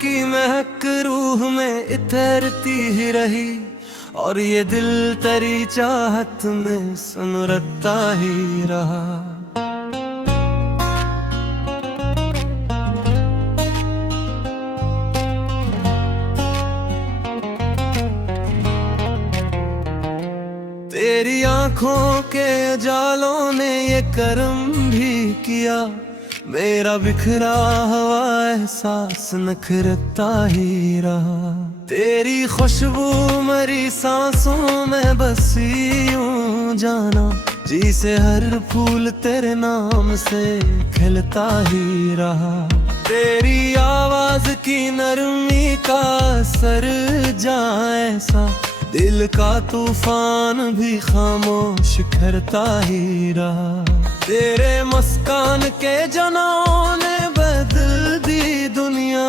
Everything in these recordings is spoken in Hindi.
की महक रूह में इतरती ही रही, और ये दिल तेरी चाहत में सुनरता ही रहा। तेरी आंखों के उजालों ने ये करम भी किया, मेरा बिखरा हुआ एहसास नखरता ही रहा। तेरी खुशबू मेरी सांसों में बसी यूं जाना, जी से हर फूल तेरे नाम से खिलता ही रहा। तेरी आवाज की नरमी का असर जाए ऐसा, दिल का तूफान भी खामोश करता ही रहा। तेरे मुस्कान के जनाओं ने बदल दी दुनिया,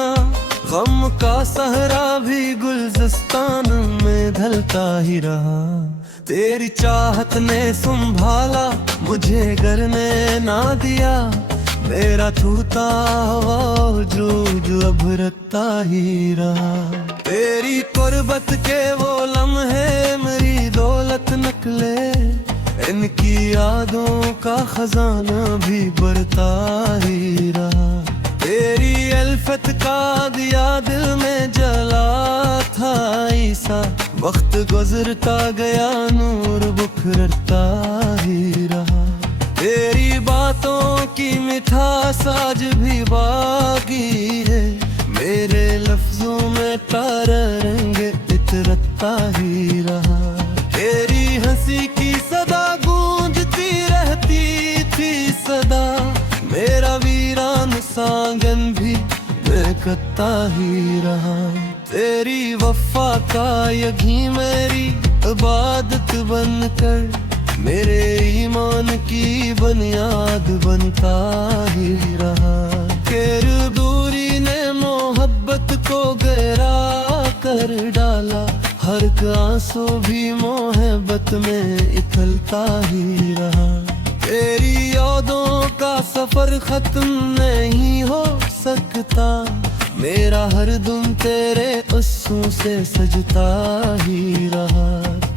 गम का सहरा भी गुलदस्तान में ढलता ही रहा। तेरी चाहत ने संभाला मुझे करने ना दिया, मेरा टूटा हुआ वजूद अब रखता ही रहा। तेरी कुर्बत के वो लम्हे मेरी दौलत निकले, इनकी यादों का खजाना भी बढ़ता ही रहा। तेरी अल्फत का दिया दिल में जला था ईसा, वक्त गुजरता गया नूर बुखरता ही रहा। तेरी बातों की मिठास आज भी बाकी है, मेरे लफ्जों में तारा रंग इतरता ही रहा। तेरी हंसी की सदा गूंजती रहती थी सदा, मेरा वीरान सांगन भी महकता ही रहा। तेरी वफा का यकीन मेरी इबादत बनकर, मेरे ईमान की बुनियाद बनता ही रहा। फिर दूरी ने मोहब्बत को गहरा कर डाला, हर आंसू भी मोहब्बत में इकलता ही रहा। तेरी यादों का सफर खत्म नहीं हो सकता, मेरा हर दम तेरे आंसू से सजता ही रहा।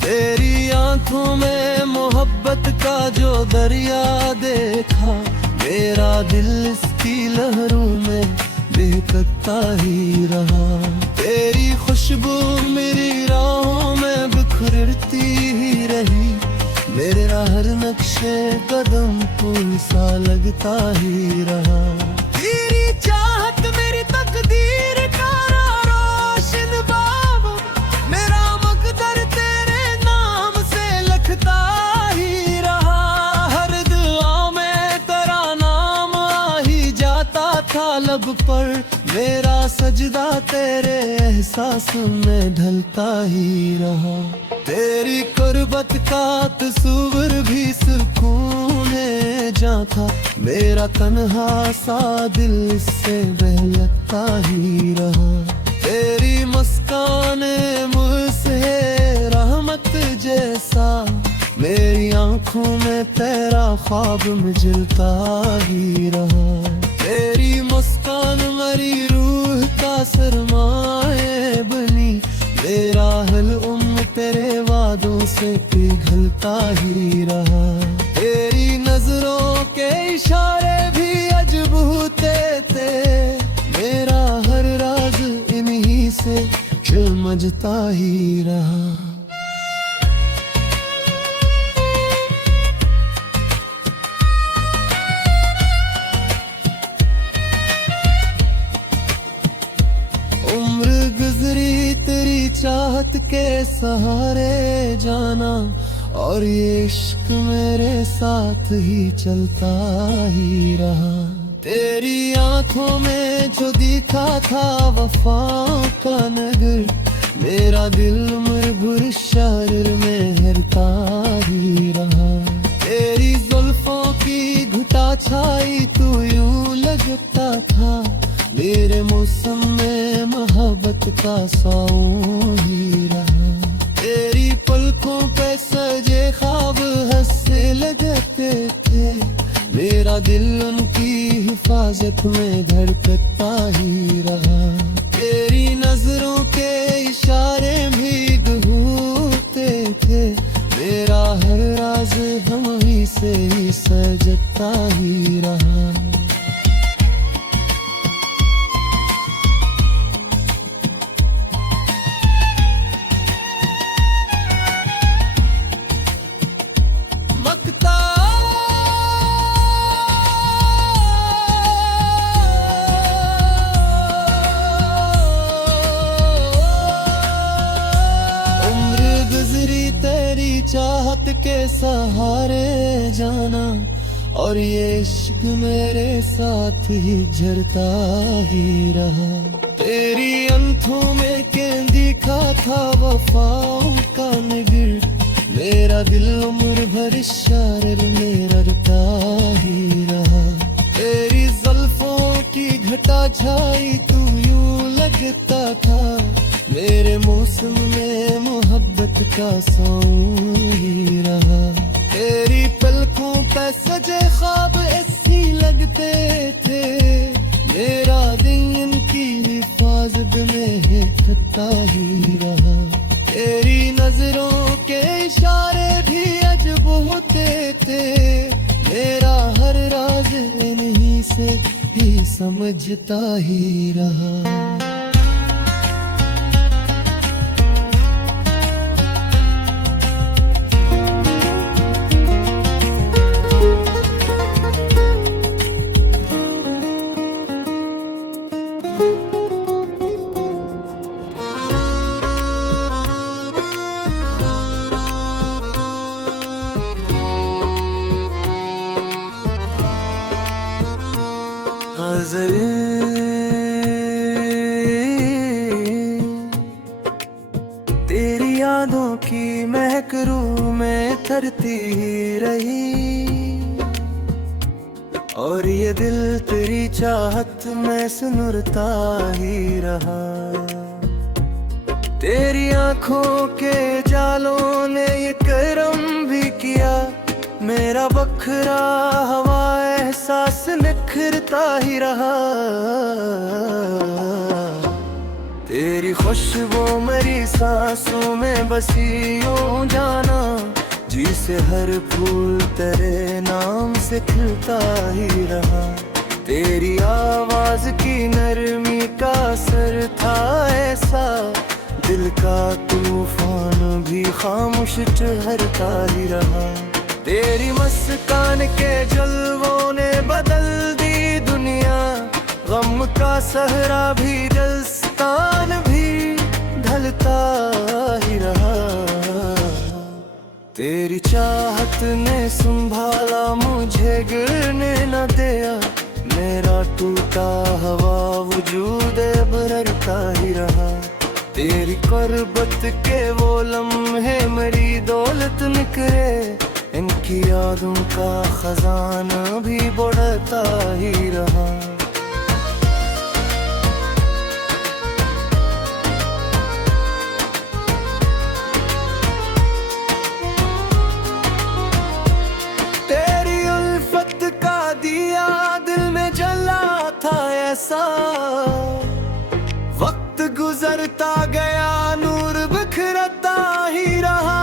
तेरी आंखों में मोहब्बत का जो दरिया देखा, मेरा दिल इसकी लहरों में बहकता ही रहा। तेरी खुशबू मेरी राहों में बिखरती ही रही, मेरा हर नक्शे कदम फूल सा लगता ही रहा। तेरी चाहत मेरी तकदीर का रोशन बाब, मेरा मकदर तेरे नाम से लिखता ही रहा। हर दुआ में तेरा नाम आ ही जाता था लब पर, मेरा सजदा तेरे एहसास में ढलता ही रहा। तेरी कुर्बत का तस्वीर भी सुकून जाता, मेरा तन्हा सा दिल से बहलता ही रहा। तेरी मुस्कान मुझसे रहमत जैसा, मेरी आंखों में तेरा ख्वाब मिलता ही रहा। तेरी मुस्कान मेरी रूह का सरमाए बनी, मेरा हल उम्र तेरे वादों से पिघलता ही रहा। तेरी नजरों के इशारे भी अजबूते थे, मेरा हर राज इन्हीं से समझता ही रहा। चाहत के सहारे जाना, और ये इश्क मेरे साथ ही चलता ही रहा। तेरी आंखों में जो दिखा था वफा का नगर, मेरा दिल मरघुर शहर में हिरता ही रहा। तेरी जुल्फों की घुटा छाई तू यूं लगता था, मेरे मौसम में मोहब्बत का साऊं ही रहा। तेरी पलकों पे सजे ख्वाब हंसने लगते थे, मेरा दिल उनकी हिफाजत में धड़कता ही रहा। गुजरता ही रहा। मकता गुजरी तेरी चाहत के सहारे जाना, और ये इश्क मेरे साथ ही झरता ही रहा। तेरी अंथों में केंदी का था वफाओं का निगिर, मेरा दिल उम्र भर इशारे में रटता ही रहा। तेरी जुल्फों की घटा छाई तू यूं लगता था, मेरे मौसम में मोहब्बत का सॉन्ग ही रहा। तेरी पलकों पे सजे ख्वाब ऐसी लगते थे, मेरा दिन इनकी हिफाजत में हिटता ही रहा। तेरी नजरों के इशारे भी अजब होते थे, मेरा हर राज इन्हीं से ही समझता ही रहा। तेरी यादों की महक रूह में तरती ही रही, और ये दिल तेरी चाहत में सुनुरता ही रहा। तेरी आंखों के जालों ने ये करम भी किया, मेरा बखरा हवा एहसास निखरता ही रहा। तेरी खुशबू मेरी सांसों में बसी यूं जाना, जिसे हर फूल तेरे नाम से खिलता ही रहा। तेरी आवाज की नरमी का असर था ऐसा, दिल का तूफान भी खामोश ठहरता ही रहा। तेरी मुस्कान के जलवों ने बदल दी दुनिया, गम का सहरा भी दस्तान भी ढलता ही रहा। तेरी चाहत ने संभाला मुझे गिरने न दिया, मेरा टूटा हवा वजूद अब रड़ता ही रहा। तेरी कुर्बत के वो लम्हे मेरी दौलत निकले, इनकी यादों का खजाना भी बढ़ता ही रहा। तेरी उल्फत का दिया दिल में जला था ऐसा, वक्त गुजरता गया नूर बिखरता ही रहा।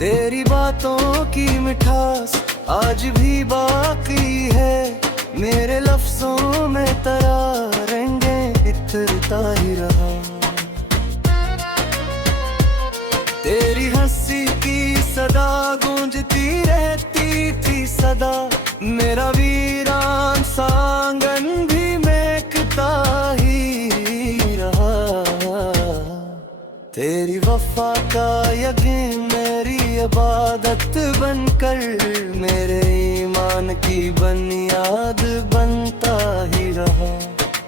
तेरी बातों की मिठास आज भी बाकी है, मेरे लफ्जों में तरारेंगे इतरता ही रहा। तेरी हंसी की सदा गूंजती रहती थी सदा, मेरा वीरान सांगन भी महकता ही रहा। तेरी वफा का यकीन मेरी इबादत बनकर, मेरे ईमान की बुनियाद बनता ही रहा।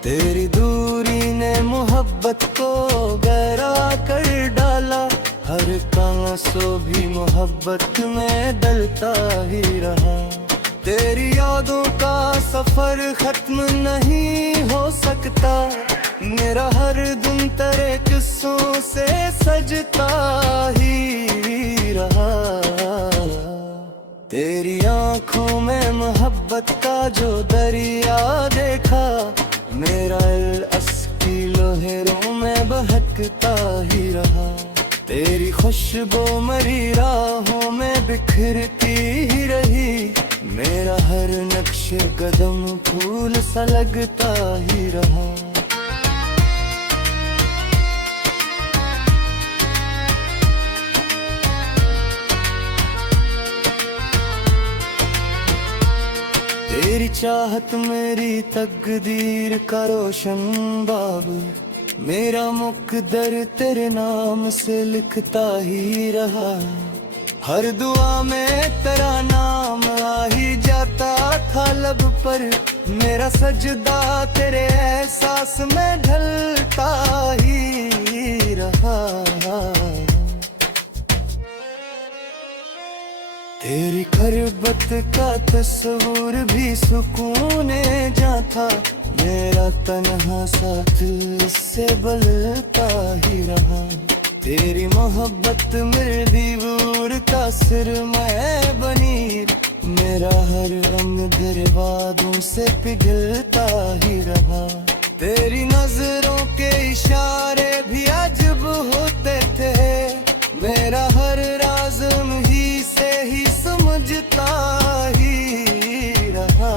तेरी दूरी ने मोहब्बत को गहरा कर डाला, हर कांसो भी मोहब्बत में डलता ही रहा। तेरी यादों का सफर खत्म नहीं हो सकता, मेरा हर दिन तेरे किस्सों से सजता ही रहा। तेरी आंखों में मोहब्बत का जो दरिया देखा, मेरा इल्स की लहरों में बहकता ही रहा। तेरी खुशबू मरी राहों में बिखरती ही रही, मेरा हर नक्शे कदम फूल सा लगता ही रहा। तेरी चाहत मेरी तकदीर का रोशन बाब, मेरा मुकद्दर तेरे नाम से लिखता ही रहा। हर दुआ में तेरा नाम आ ही जाता था लब पर, मेरा सजदा तेरे एहसास में ढलता ही रहा। तेरी खरबत का तस्वूर भी सुकूने जा था, मेरा तन्हा साथ इससे बलता ही रहा। तेरी मोहब्बत मेरे दीवार का सिर मैं बनी, मेरा हर रंग दरवाज़ों से पिघलता ही रहा। तेरी नजरों के इशारे भी अजब होते थे, मेरा हर राज ही से ही समझता ही रहा।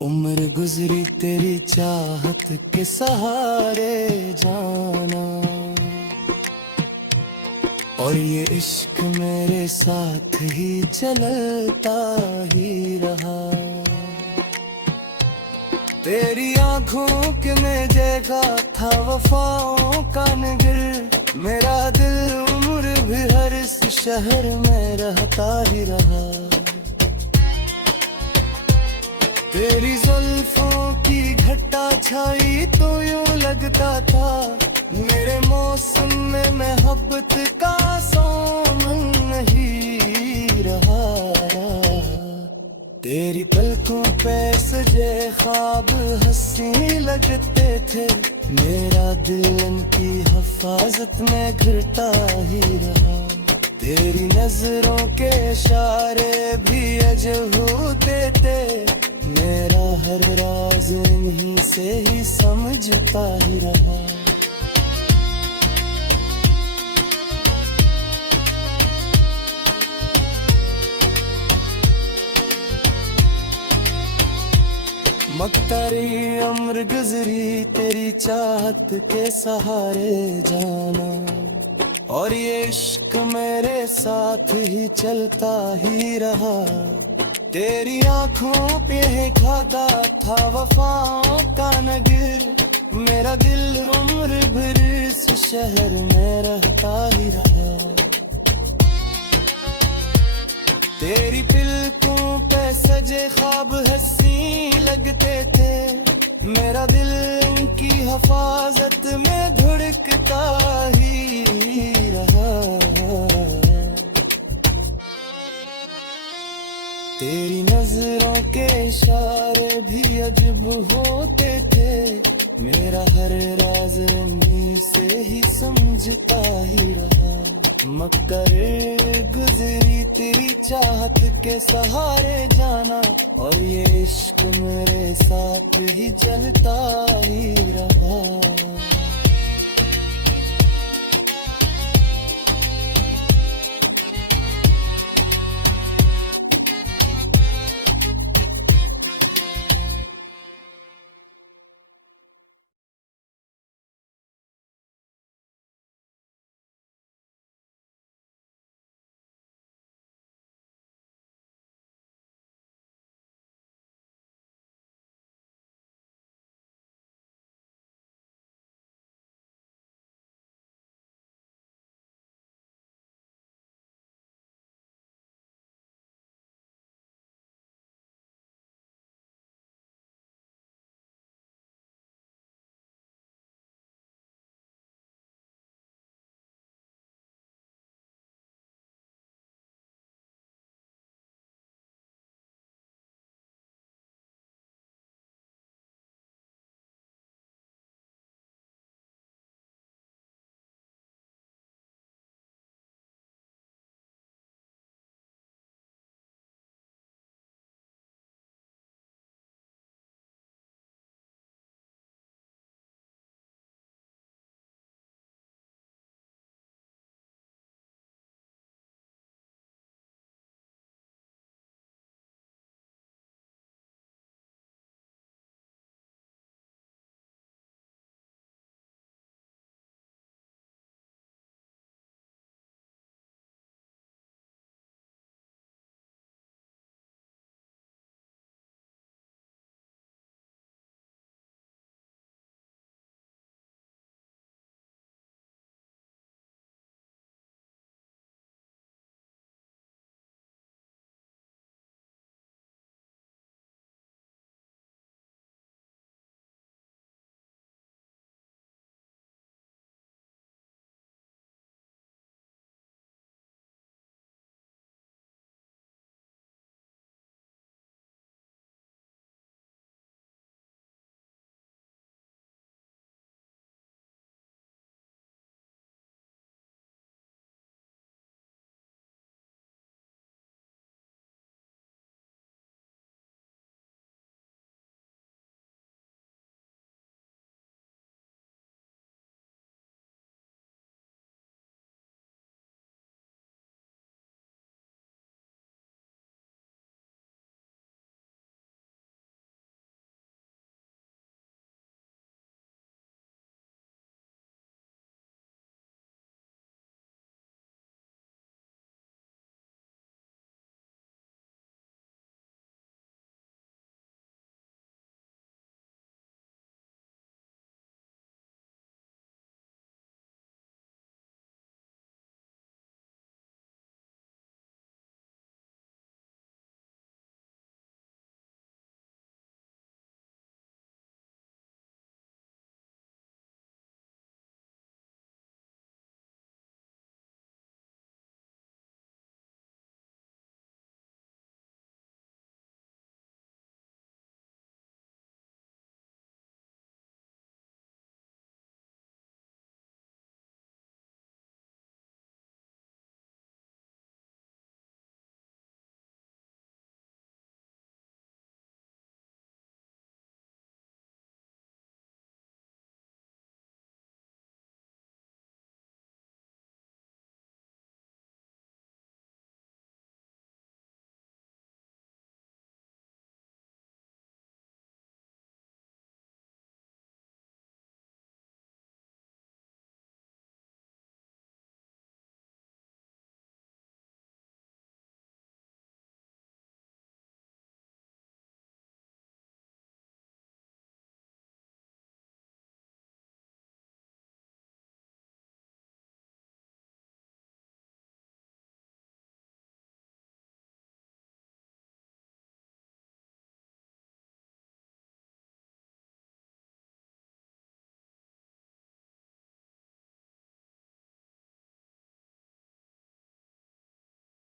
उम्र गुजरी तेरी चाहत के सहारे जाना, और ये इश्क मेरे साथ ही चलता ही रहा। तेरी आंखों के में जगा था वफाओं का नगर, मेरा दिल उम्र भी हर इस शहर में रहता ही रहा। तेरी जुल्फों की घटा छाई तो यूं लगता था, मेरे मौसम में मोहब्बत का सोमन नहीं रहा। तेरी पलकों पे सजे ख्वाब हंसी लगते थे, मेरा दिल उनकी हिफाजत में घिरता ही रहा। तेरी नजरों के इशारे भी अजब होते थे, मेरा हर राज इन्हीं से ही समझता ही रहा। मकतारी उम्र गुजरी तेरी चाहत के सहारे जाना, और ये इश्क मेरे साथ ही चलता ही रहा। तेरी आंखों पे खाता था वफाओं का नगर, मेरा दिल उम्र भर इस शहर में रहता ही रहा। तेरी पलकों पे सजे ख्वाब हंसी लगते थे, मेरा दिल इनकी हिफाजत में धड़कता ही रहा। तेरी नजरों के इशारे भी अजब होते थे, मेरा हर राज इन्हीं से ही समझता ही रहा। मकर गुजरी तेरी चाहत के सहारे जाना, और ये इश्क मेरे साथ ही चलता ही रहा।